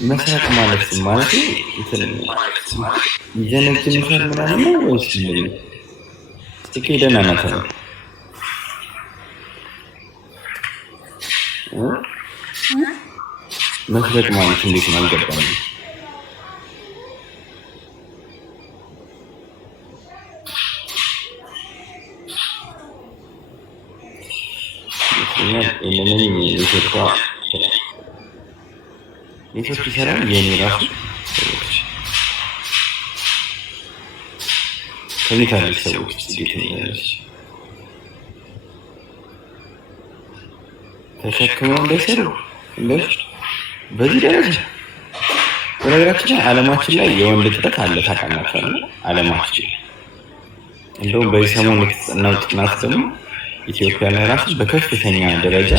መስራት ማለት እንትን ይጀነጅንሻል ምናምን ነው ወይስ ምንድን ነው? እስኪ ደህና ናት ነው መስራት ማለት እንዴት ነው አልገባኝም። ይሄንን ኔትወርክ ይሰራል የኔ ራሱ ከሚካኤል ሰዎች እንዴት ነው ተሸክመው እንዳይሰሩ እንደሽ በዚህ ደረጃ በነገራችን ላይ ዓለማችን ላይ የወንድ እጥረት አለ ታውቃላችሁ አይደል? ዓለማችን እንደውም በዚህ ሰሞን የተጠናው ጥናት ደግሞ ኢትዮጵያ ላይ ራሱ በከፍተኛ ደረጃ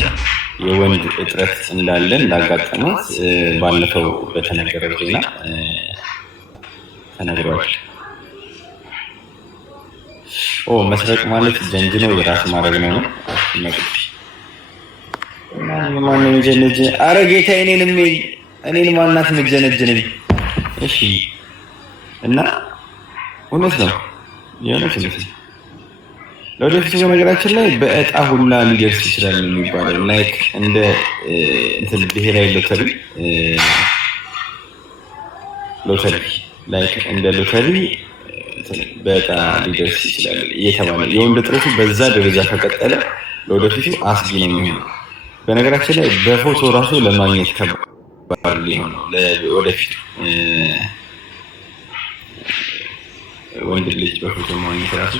የወንድ እጥረት እንዳለ እንዳጋጠማት ባለፈው በተነገረው ዜና ተነግሯል። መስረቅ ማለት ጀንጅኖ የራስ ማድረግ ነው ነው ማለት ማንም ጀነጀ አረጌታ እኔን ማናት መጀነጀነኝ? እሺ እና እውነት ነው የሆነች ለወደፊቱ በነገራችን ላይ በእጣ ሁላ ሊደርስ ይችላል የሚባለው ላይክ እንደ እንትን ብሔራዊ ሎተሪ ላይክ እንደ ሎተሪ በእጣ ሊደርስ ይችላል እየተባለ የወንድ እጥረቱ በዛ ደረጃ ከቀጠለ ለወደፊቱ አስጊ ነው የሚሆነው። በነገራችን ላይ በፎቶ ራሱ ለማግኘት ከባድ ሊሆን ነው ወደፊቱ ወንድ ልጅ በፎቶ ማግኘት ራሱ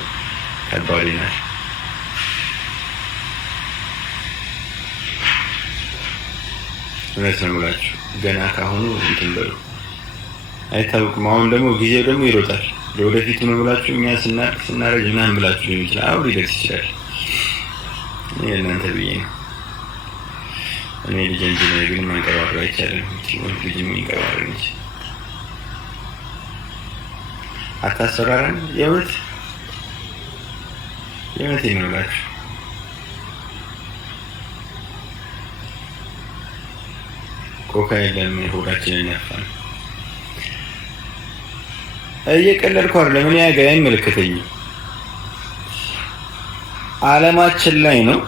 ከባድ ነው። እውነት ነው የምላችሁ ገና ካሁኑ እንትን በሉ አይታወቅም። አሁን ደግሞ ጊዜው ደግሞ ይሮጣል። ለወደፊቱ ነው ብላችሁ እኛ ስናረጅ ምናምን ብላችሁ ሊሆን ይችላል። አሁን ሊደርስ ይችላል። እናንተ ብዬ ነው እኔ ልጅ እንጂ ነው ግን ማንቀባረር አይቻልም። ወንድ ልጅ የሚንቀባረር እንጂ አታሰራራን የእውነት ይኖራችሁ ኮካ የለም ሆዳችንን ያፋል። እየቀለድኩ አይደለም። እኔ ያጋ አይመለከተኝም። ዓለማችን ላይ ነው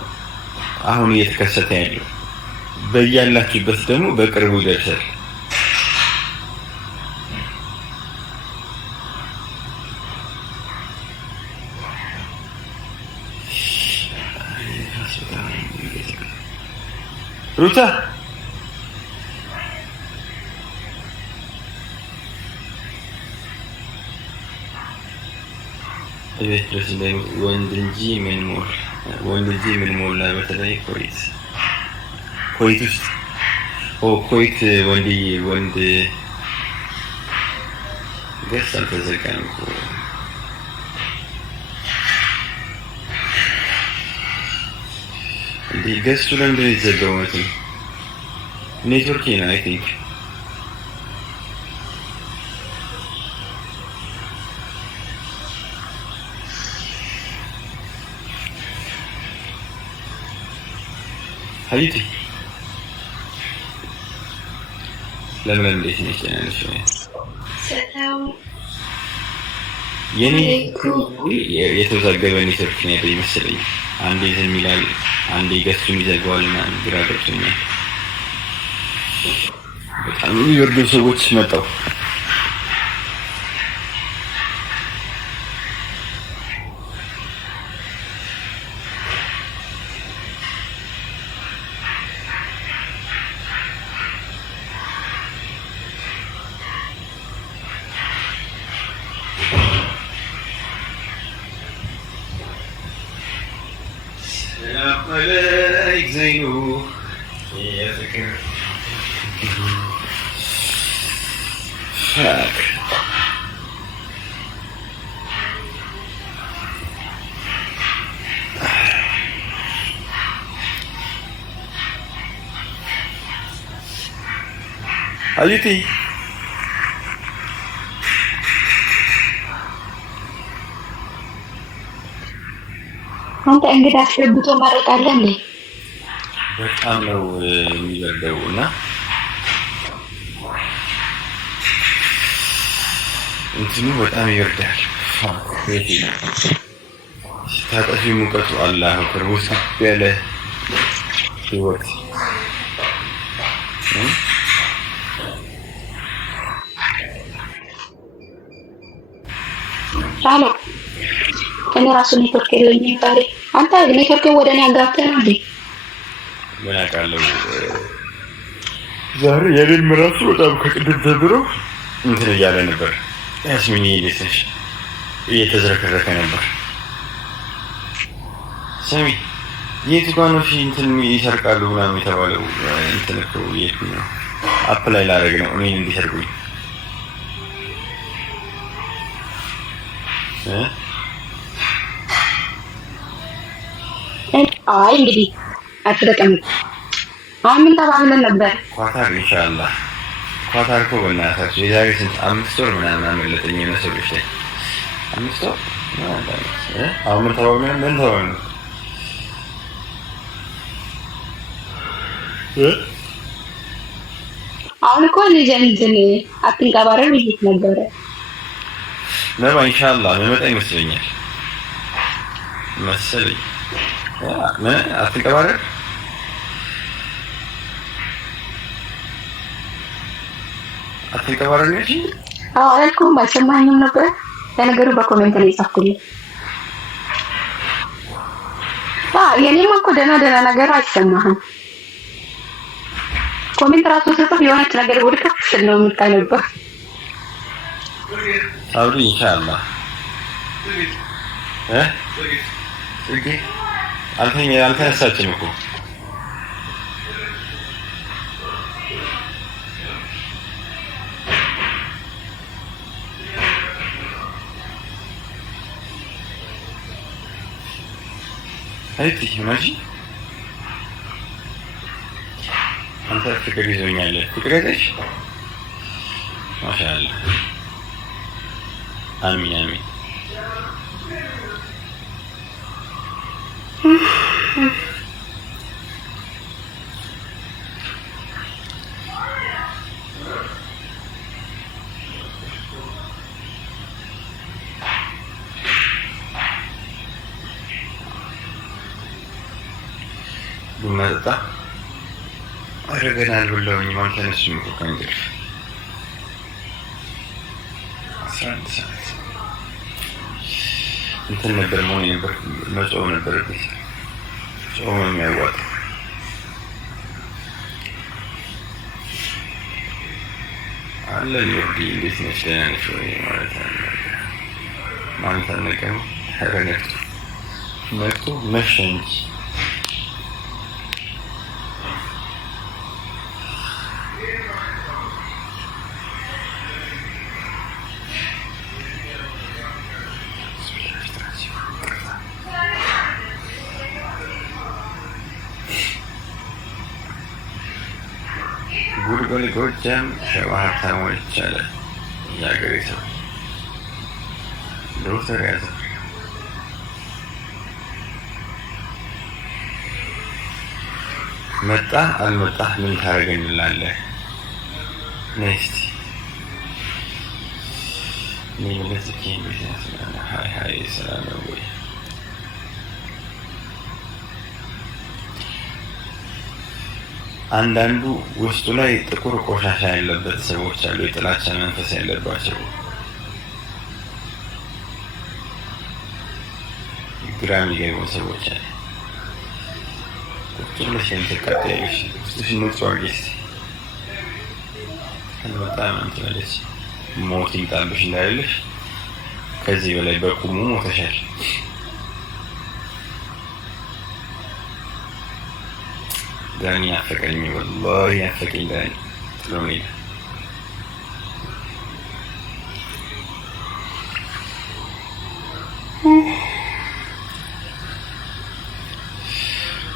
አሁን እየተከሰተ ያለው። በያላችሁበት ደግሞ በቅርቡ ይደርሳል። ሩታ እቤት ድረስ ወንድ እንጂ ምን ሞላ። በተለይ ኮይት ውስጥ ኮይት ወንድ ገስ አልተዘጋም እኮ እንዴ ገሱ ለምንድን ነው የተዘጋው? ማለት ነው ኔትወርክ ነው አይ ቲንክ ሀይቲ ለምን እንዴት ነሽ? ያንሽ ሰላም የኔ የተዘገበ ኔትወርክ ነው ይመስለኝ። አንዴ ዝም ይላል፣ አንዴ ገሱን ይዘጋዋልና ግራ ገብቶኛል። በጣም የሚወርዱ ሰዎች መጣው። Ayuti. አንተ እንግዳ አስገብቶ ማረቃለ እንዴ? በጣም ነው የሚበርደው እና እንትኑ በጣም ይወርዳል። ታጠፊ ሙቀቱ አላህ ከርቦስ ያለ ህይወት ቻሎ እኔ ራሱ ኔትወርክ የለኝም ዛሬ። አንተ ኔትወርክ ወደ እኔ አጋብተህ ነው እንዴ? ምን አውቃለሁ። ዛሬ የኔም ራሱ በጣም ከቅድም ጀምሮ እንትን እያለ ነበር። ያስሚን እየደሰሽ እየተዝረከረከ ነበር። ሰሚ የት ጋር ነው እንትን ይሰርቃሉ ምናምን የተባለው? እንትን እኮ የት ነው አፕላይ ላደርግ ነው እኔን እንዲሰርቁኝ። አይ እንግዲህ አትጠቀም። አሁን ምን ተባብለን ነበር? ኳታር ኢንሻአላህ። ኳታር እኮ በእናታችሁ የዛሬ ስንት 5 ወር ምናምን አመለጠኝ የመሰሎች ላይ 5 ወር አሁን ምን ተባብለን ምን ተባብለን አሁን እኮ ልጅ አትንቀባረር ብዬሽ ነበረ። ነባ ኢንሻአላህ መመጣ ይመስለኛል መሰለኝ። አትንቀባረር አትንቀባረር ነሽ? አዎ አልኩም። አልሰማኝም ነበር። ለነገሩ በኮሜንት ላይ ጻፍኩልኝ። የኔማ እኮ ደህና ነገር አይሰማህም። ኮሜንት ራሱ ስጽፍ የሆነች ነገር ወደ ከፍ ስል ነው የምታነበው። አውሪ ኢንሻአላህ ጽጌ አልተነሳችም እኮ አይት ማጂ አንተ ፍቅር ይዞኛል። ፍቅር ያዘሽ ማሻአላህ። አሚን አሚን። ቡና ጠጣ። አረገናል ብለውኝ ማን ተነሱም እኮ ከእንቅልፍ 11 ሰዓት እንትን ነበር መሆን ነበር መጾም ነበረብኝ። ጾም የሚያዋጣ አለ ሊወርድ እንዴት ነች? ደህና ነች ወይ ማለት አለ ማለት አልነቀም። ኧረ ነቅቶ መሸ እንጂ ጉልጎል ጎጃም ሸዋ ሀብታሞች አለ የሀገሬ ሰው ዶክተር ያዘ መጣ አልመጣህ ምን ታደርገኝላለህ? ነይ እስኪ እኔ ለዚህ ቢዝነስ ሀይ ሰላም ነው ወይ? አንዳንዱ ውስጡ ላይ ጥቁር ቆሻሻ ያለበት ሰዎች አሉ። የጥላቻ መንፈስ ያለባቸው ግራ የሚገቡ ሰዎች አሉ። ቁጭ ብለሽ የምትቃጠያለሽ ውስጥሽን ንጹህ አድርጊ እስኪ። በጣም እንትላለች ሞት ይምጣብሽ እንዳይልሽ ከዚህ በላይ በቁሙ ሞተሻል። ዳኒ ያፈቀኝ ወላሂ ያፈቀኝ ዳኒ ጥሎኝ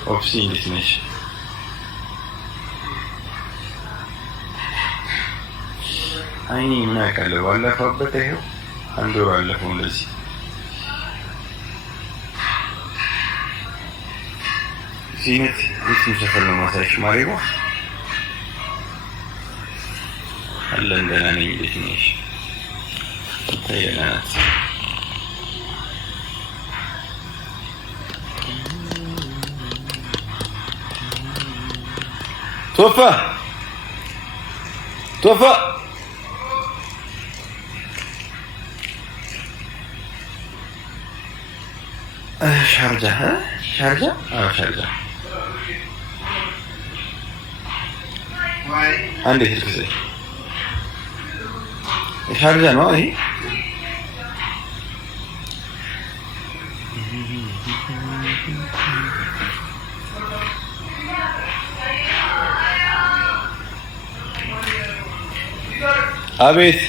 ኦፕሲ እንዴት ነሽ? አይኔ ምን አውቃለሁ ባለፈበት ይኸው አንድ ወር አለፈው እንደዚህ ዚነት የትም ሰፈር ነው ማሳይሽ ማሪባ አለ እንደና ነኝ። እንዴት ነሽ? ታየናት ቶፋ ሻርጃ አንዴ ትልክሰይ ሻርጃ ነው ይሄ አቤት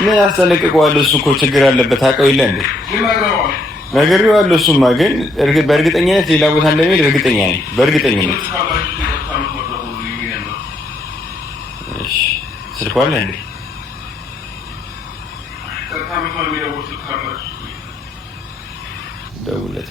ምን ያስጠነቅቀዋል? እሱ እኮ ችግር አለበት አውቀው የለ እንዴ? ነግሬዋለሁ። እሱማ ግን በእርግጠኝነት ሌላ ቦታ እንደሚሄድ እርግጠኛ ነኝ። በእርግጠኝነት እሺ። ስልኩ አለ እንዴ? ደውለት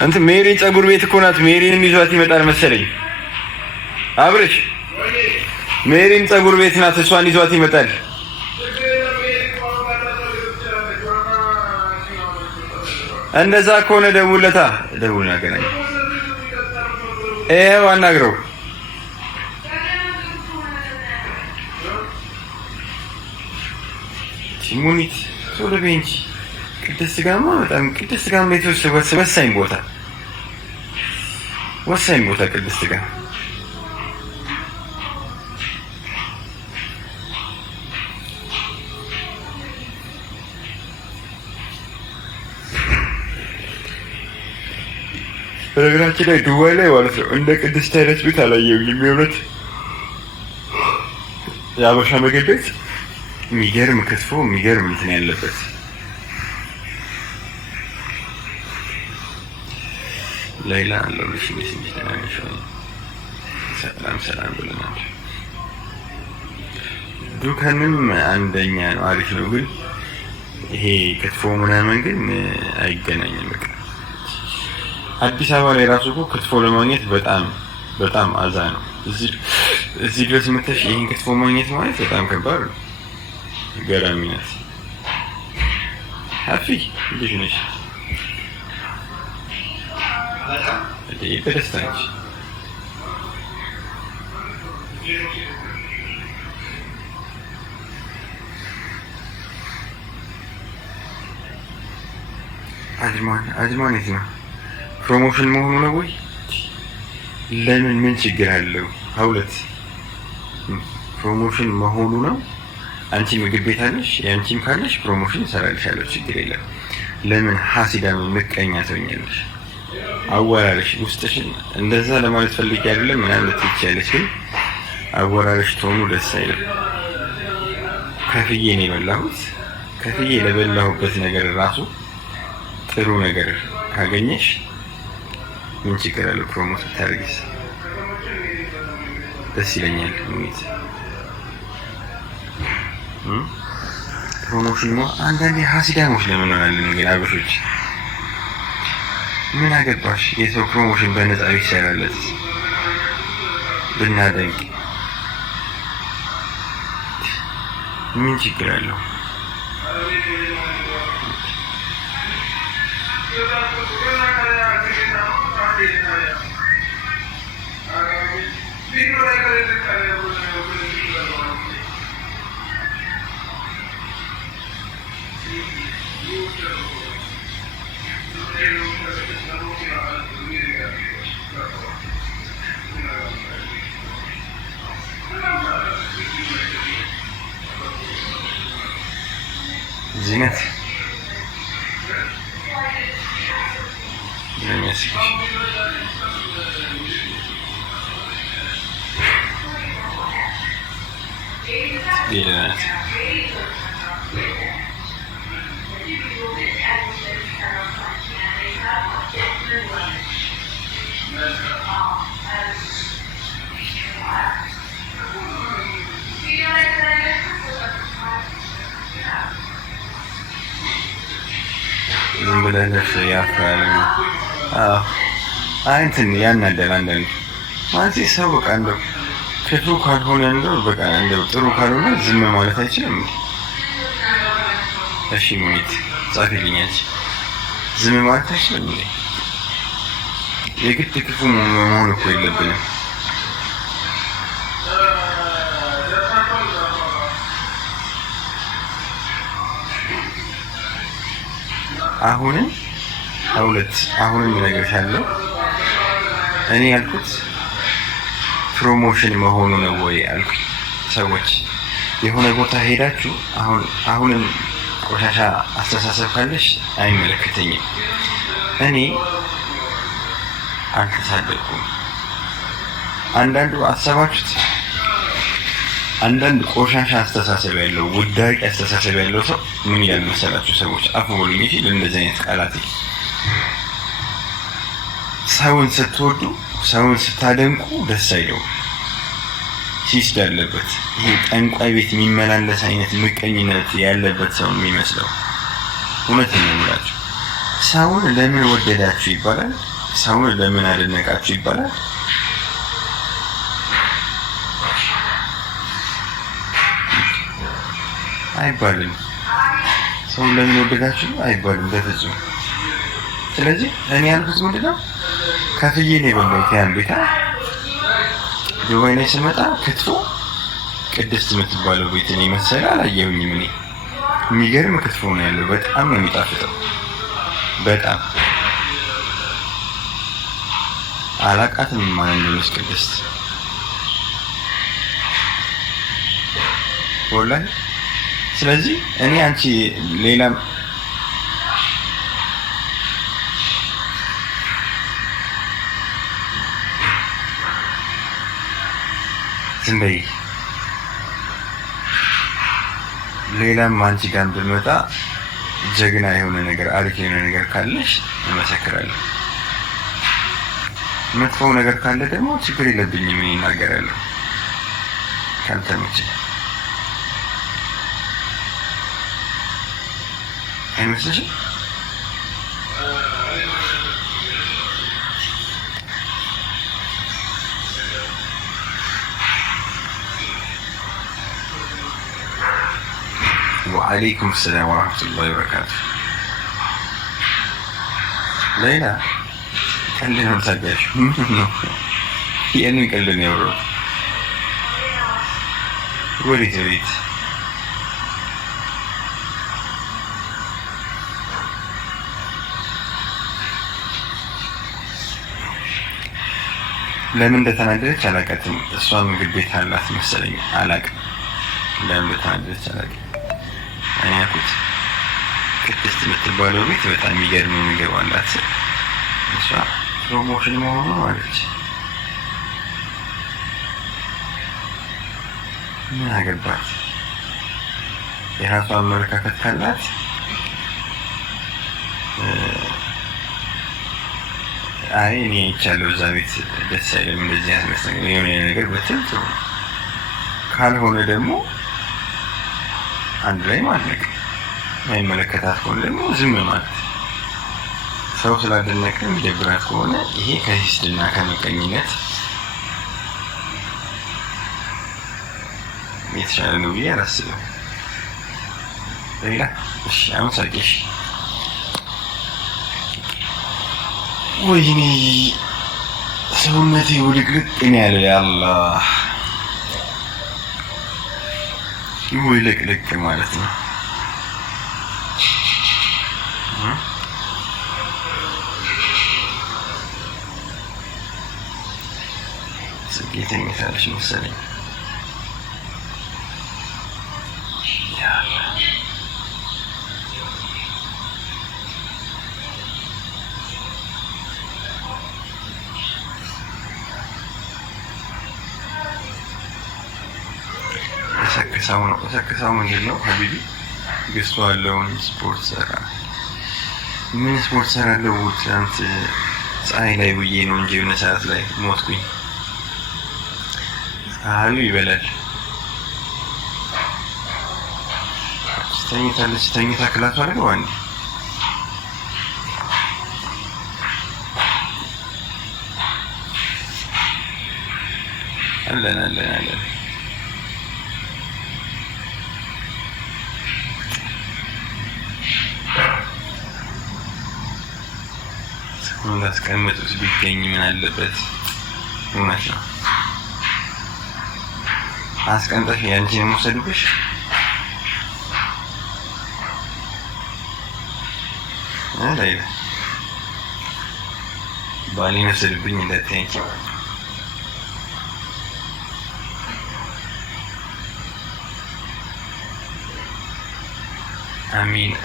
እንትን ሜሪ ፀጉር ቤት እኮ ናት። ሜሪንም ይዟት ይመጣል መሰለኝ። አብርሽ ሜሪም ፀጉር ቤት ናት። እሷን ይዟት ይመጣል። እንደዛ ከሆነ ደውለታ ደውልና ገናኝ አናግረው። ሙኒት ቶሎ በይ እንጂ ቅድስት ጋማ በጣም ቅድስት ጋማ ወሳኝ ቦታ ቅድስት ጋር በነገራችን ላይ ዱባይ ላይ ማለት ነው እንደ ቅድስት አይነት ቤት አላየሁም። የሚሆነት የአበሻ ምግብ ቤት የሚገርም ክትፎ የሚገርም እንትን ያለበት ሌላ አለው። ሰላም ብለናል። ዱካንም አንደኛ ነው፣ አሪፍ ነው። ግን ይሄ ክትፎ ምናምን ግን አይገናኝም። በቃ አዲስ አበባ ላይ ራሱ እኮ ክትፎ ለማግኘት በጣም አዛ ነው። እዚህ ድረስ መተሽ ይሄን ክትፎ ማግኘት ማለት በጣም ከባድ ነው። ገራሚ ናት። ሀፊ ልጅ ነሽ በደስታ ነች። አጅማን የት ነው? ፕሮሞሽን መሆኑ ነው ወይ? ለምን ምን ችግር አለው? ሀውለት ፕሮሞሽን መሆኑ ነው። አንቺ ምግብ ቤት አለሽ፣ የአንቺም ካለሽ ፕሮሞሽን እሰራልሻለሁ፣ ችግር የለም። ለምን ሀሲዳ ምቀኛ ትሆኛለሽ? አወራረሽ ውስጥሽን እንደዛ ለማለት ፈልጌ አይደለም ምናምን ትችያለሽ፣ ግን አወራረሽ ተሆኑ ደስ አይልም። ከፍዬ ነው የበላሁት። ከፍዬ ለበላሁበት ነገር ራሱ ጥሩ ነገር ካገኘሽ ምን ችግር አለው? ፕሮሞት ብታደርጊስ ደስ ይለኛል። ሙኒት ፕሮሞሽን ነው። አንዳንዴ ሀሲዳሞች ለምን ሆናለን ግን አበሾች? ምን አገባሽ? የሰው ፕሮሞሽን በነፃ ይሰራለት ብናደንቅ ምን ችግር አለው? ዚነት ሌላ ዝም ብለህ ያፍራል። እንትን ያናደል አንዳንዴ ማለት ሰው በቃ እንደው ክፉ ካልሆነ እንደው በቃ እንደው ጥሩ ካልሆነ ዝም ማለት አይችልም። እሺ ሙኒት ጻፊልኛች ዝም ማለት አይችልም። የግድ ክፉ መሆን እኮ የለብንም። አሁንም እነግርሻለሁ እኔ ያልኩት ፕሮሞሽን መሆኑ ነው ወይ ያልኩት። ሰዎች የሆነ ቦታ ሄዳችሁ አሁንም ቆሻሻ አስተሳሰብ ካለሽ አይመለከተኝም። እኔ አልተሳደብኩም። አንዳንዱ አሰባችሁት አንዳንድ ቆሻሻ አስተሳሰብ ያለው ውዳቂ አስተሳሰብ ያለው ሰው ምን ይላል መሰላችሁ? ሰዎች አፉ ብሉኝ ሲል እንደዚህ አይነት ቃላት ሰውን ስትወዱ ሰውን ስታደንቁ ደስ አይለው። ሲስድ ያለበት ይሄ ጠንቋይ ቤት የሚመላለስ አይነት ምቀኝነት ያለበት ሰው የሚመስለው። እውነቴን ነው የምላችሁ። ሰውን ለምን ወደዳችሁ ይባላል። ሰውን ለምን አደነቃችሁ ይባላል። አይባልም። ሰውን ለምን ወደዳችሁ አይባልም በፍጹም። ስለዚህ እኔ ያልኩት ምንድነው ከፍዬ ነው የበላሁት። ያን ቤታ ዱባይ ላይ ስመጣ ክትፎ ቅድስት የምትባለው ቤት እኔ መሰለ አላየሁኝም። እኔ የሚገርም ክትፎ ነው ያለው። በጣም ነው የሚጣፍጠው። በጣም አላቃትም ማን እንደሆነች ቅድስት ወላሂ። ስለዚህ እኔ አንቺ ሌላም ዝንበይ ሌላም አንቺ ጋር ብመጣ ጀግና የሆነ ነገር አሪፍ የሆነ ነገር ካለሽ እመሰክራለሁ። መጥፎው ነገር ካለ ደግሞ ችግር የለብኝም እኔ እናገራለሁ። ካልተመቸኝ አይመስልሽም? وعليكم السلام ورحمة الله وبركاته. ليلى كلنا مسجاش يعني كلنا يورو ولي تريد ለምን እንደተናደደች አላውቃትም። እሷም ምግብ ቤት አላት መሰለኝ አላውቅም። ለምን እንደተናደደች አላውቅም። እኔ ያልኩት ቅድስት የምትባለው ቤት በጣም የሚገርም ምግብ አላት። እሷ ፕሮሞሽን መሆኑ አለች። ምን አገባት? የራሷ አመለካከት ካላት አይ እኔ ይቻለው እዛ ቤት ደስ አይልም እንደዚህ ያስመስለኝ የሆነ ነገር በትል ጥሩ ካልሆነ ደግሞ አንድ ላይ ማድነቅ የማይመለከታት ከሆነ ደግሞ ዝም ማለት። ሰው ስላደነቀ የሚደብራት ከሆነ ይሄ ከሂስድና ከምቀኝነት የተሻለ ነው ብዬ አላስብም። ሌላ እሺ አሁን ሳቂሽ ወይኔ ሰውነቴ ውልቅልቅ ነው ያለው። ያአላህ ውልቅልቅ ማለት ነው። ስቄተኛ ታለሽ መሰለኝ። ሰከሳው ምንድን ነው ሀቢቢ? ገዝቷለውን ስፖርት ሰራ። ምን ስፖርት ሰራለሁ? ትናንት ፀሐይ ላይ ውዬ ነው እንጂ የሆነ ሰዓት ላይ ሞትኩኝ። ፀሐዩ ይበላል። ተኝታለች። ተኝታ ክላሷ አድርገው አንዴ አለን እንዳስቀምጡት ቢገኝ ምን አለበት? እውነት ነው። አስቀምጠሽ ያንቺን የምወሰዱብሽ ላይላ ባሌን ወሰዱብኝ እንዳትያንቺ።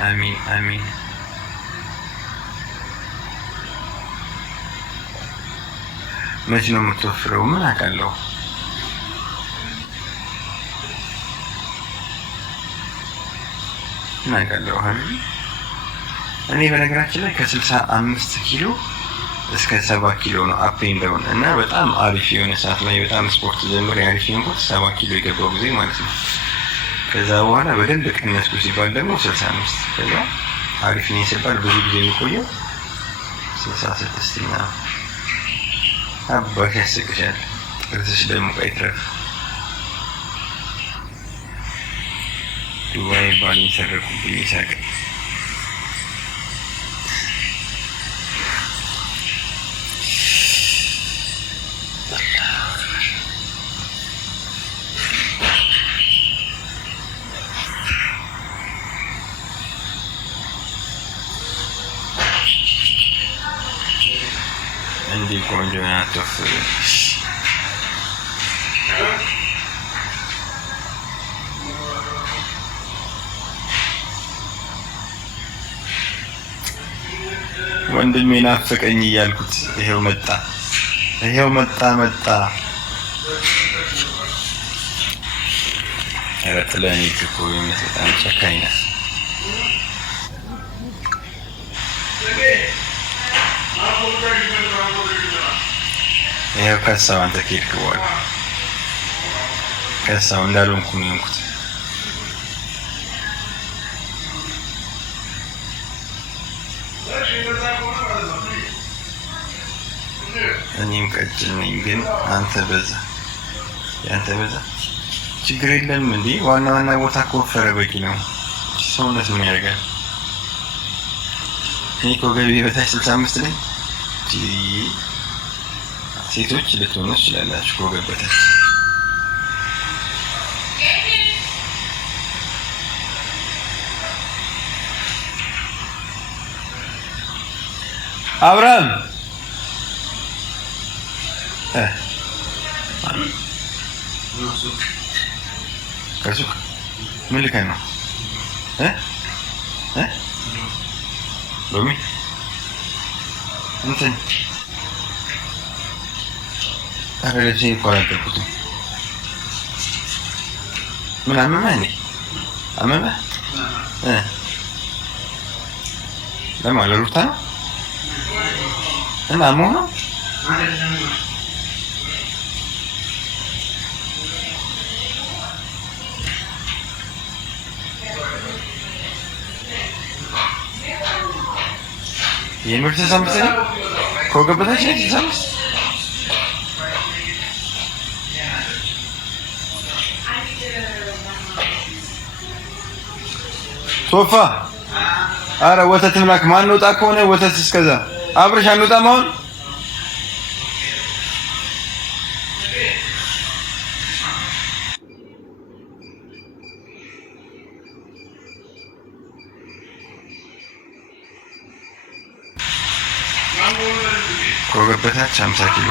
አሚን። መች ነው የምትወፍረው? ምን አውቃለሁ። እኔ በነገራችን ላይ ከ65 ኪሎ እስከ 70 ኪሎ ነው አፕ ኤንድ ዳውን እና በጣም አሪፍ የሆነ ሰዓት ላይ በጣም ስፖርት ጀምሬ አሪፍ የሆንኩት 70 ኪሎ የገባው ጊዜ ማለት ነው። ከዛ በኋላ በደንብ ቀነስኩ ሲባል ደግሞ 65 ከዛ አሪፍ ነኝ ሲባል ብዙ ጊዜ የሚቆየው 66 እና አባሽ ያስቅሻል። ጥርስሽ ደግሞ አይትረፍ። ዱባይ ባሌን ሰረቁብኝ ይሳቅ። እንዲህ ቆንጆ ናት ወፍረሽ። ወንድሜ ናፈቀኝ እያልኩት ይሄው መጣ። ኧረ ጥለኔ እኮ በጣም ጨካኝ ናት። ይሄው ከሳው አንተ ከሄድክ በኋላ ከሳው እንዳልሆንኩ ነው የሆንኩት። እኔም ቀጭን ነኝ ግን አንተ በዛ ያንተ በዛ ችግር የለም እንዴ። ዋና ቦታ ከወፈረ በቂ ነው። ሰውነት ምን ያደርጋል? እኔ እኮ ገቢ በታች 65 ነኝ። ሴቶች ልትሆኑ ትችላላችሁ ከወገብ በታች። አብርሃም ከሱቅ ምን ልካኝ ነው? ሎሚ እንትን አረለሽ ይቆራረጥኩት። ምን አመመህ? አመመህ? ለማን ለሩታ ነው? እና አሞህ ነው? የምርት ሳምንት ነው ከወገበታች ነው ሳምንት ሶፋ። አረ ወተት ምላክ ማን ነው? ጣ ከሆነ ወተት እስከዛ አብረሽ አንወጣም አሁን። ከወገበታች 50 ኪሎ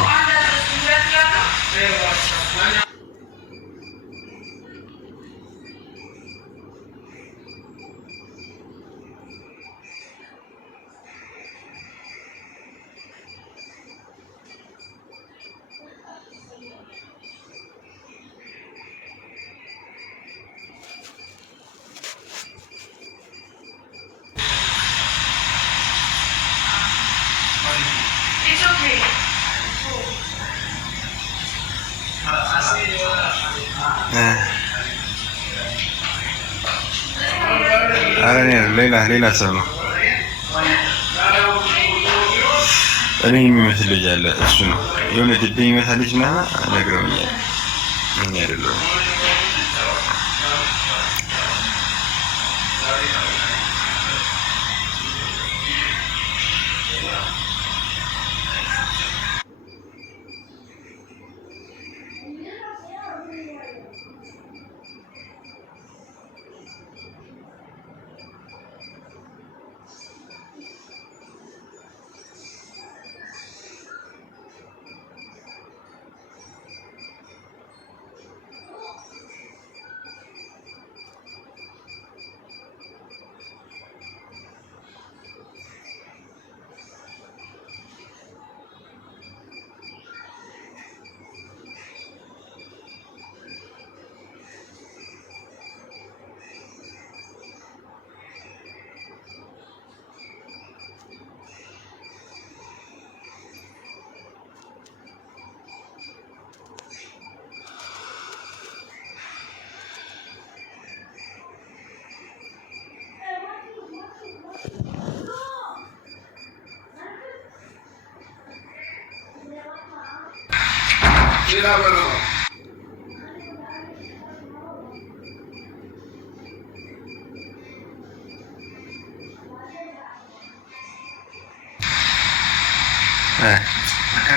ሌላ ሰው ነው። እኔ የሚመስል ልጅ አለ። እሱ ነው የሆነ ድብ የሚመስል ልጅ ምናምን ነግረውኛል። እኔ አይደለሁም።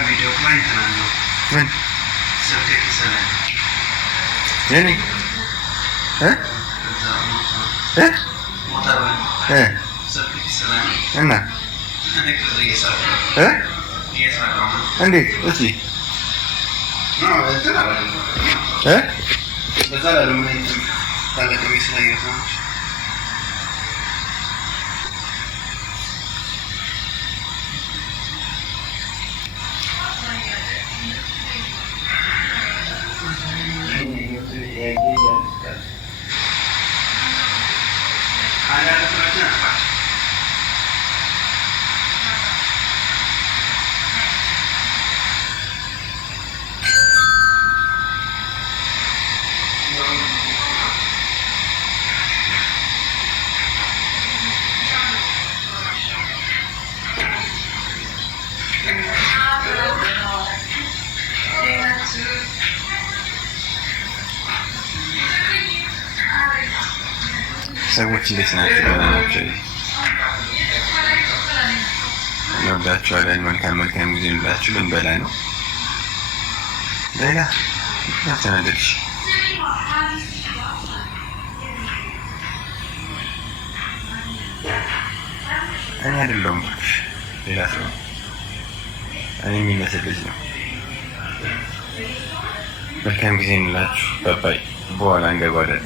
video play tanando. When? Sırtı keseler. Yani? He? He? Motor ben. He? Sırtı keseler. Enna? Ne kızı yeser. He? Yeser ama. Andi, እዚህ No, entra. He? በዛ ላይ ምን እንትን ታለቀ መስለኝ ነው። ሰዎች እንዴት ናቸው? ደህና ናቸው? እንወዳቸዋለን። መልካም መልካም ጊዜ እንላችሁ። ልንበላ ነው። ሌላ ያልተናደድሽ እኔ አይደለሁም፣ ሌላ ሰው እኔ የሚመስል ልጅ ነው። መልካም ጊዜ እንላችሁ። ባባይ በኋላ እንገባለን።